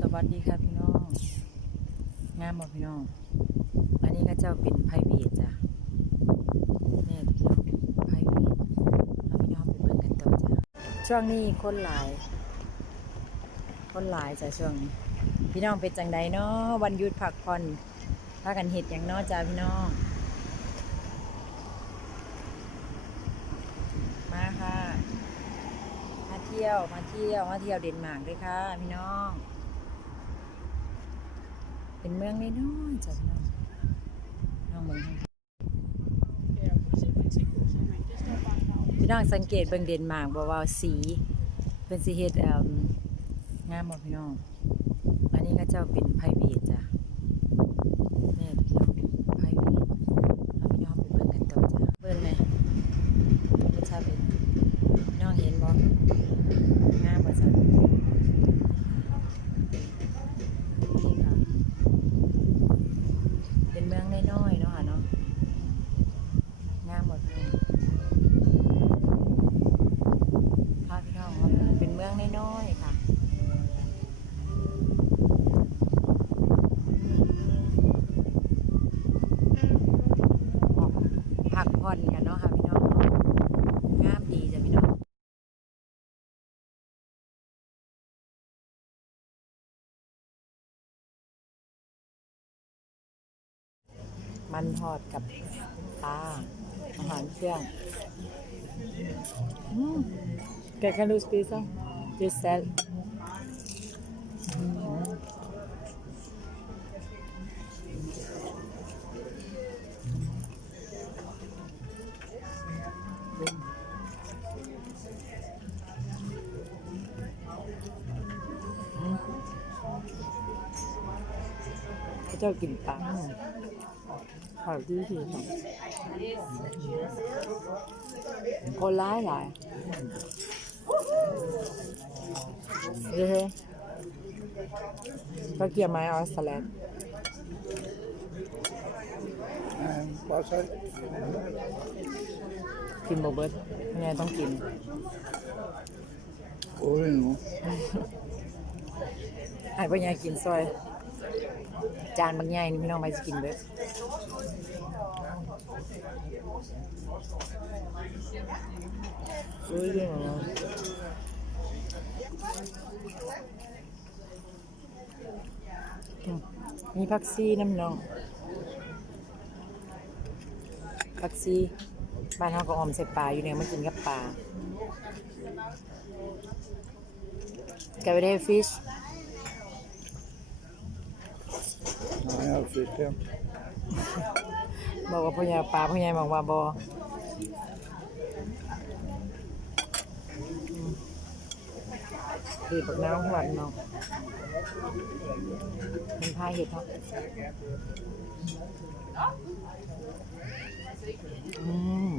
สวัสดีค่ะพี่น้อง งามบ่พี่น้อง อันนี้ก็เจ้าเป็นไพรเวทจ้ะเนี่ยพี่น้องไพรเวทเอาพี่น้องไปเบิ่งกันต่อจ้ะช่วงนี้คนหลาย คนหลายจ้ะช่วงนี้พี่น้องเป็นจังใดเนาะวันหยุดพักผ่อนพากันเฮ็ดหยังนาะจ้ะพี่น้อง มาค่ะ มาเที่ยวมาเที่ยวมาเที่ยวเดนมาร์กด้วยค่ะพี่น้อง เป็นเมืองน้อยจ้ะพี่น้องน้องเมืองพี่น้องสังเกตเบิ่งเดนมาร์กบ่ว่าสีเป็นสีเฮ็ดเอ่องามบ่พี่น้อง อันนี้ก็เจ้าเป็นไพเวทจ้ะเนี่ยพี่น้องไพรเวทเอาพี่น้องไปเบิ่งกันต่อจ้ะเบิ่งไหมรสชาติเป็นพี่น้อง เห็นบ่ มันทอดกับปลาอาหารเครื่องอืมแกกันดูสปีซ่าดิส เซลเจ้ากินปลาขอดีทีค่ะคนร้ายหลายเฮ้ยก็เกี่ยวไม้ออสเตรเลียว่าใช่กินโบเบิร์ตยังไงต้องกินโอ้ยหนูไอ้พ่อใหญ่กินซอย จานบางใหญ่นี่พี่น้องไม่จะกินเบิร์ต โอ้ยหนูอืมมีผักซีน้ำน้องผักซีบ้านเขาก็ออมใส่ปลาอยู่เนี่ยมากินกับปลา Ska vi det fish? ไม่เอาฟิชเทียม บอกว่าพ่อใหญ่ปลาพ่อใหญ่บอกว่าบอดีปักน้ำหวานเนาะมันพาเห็ดเนาะอืม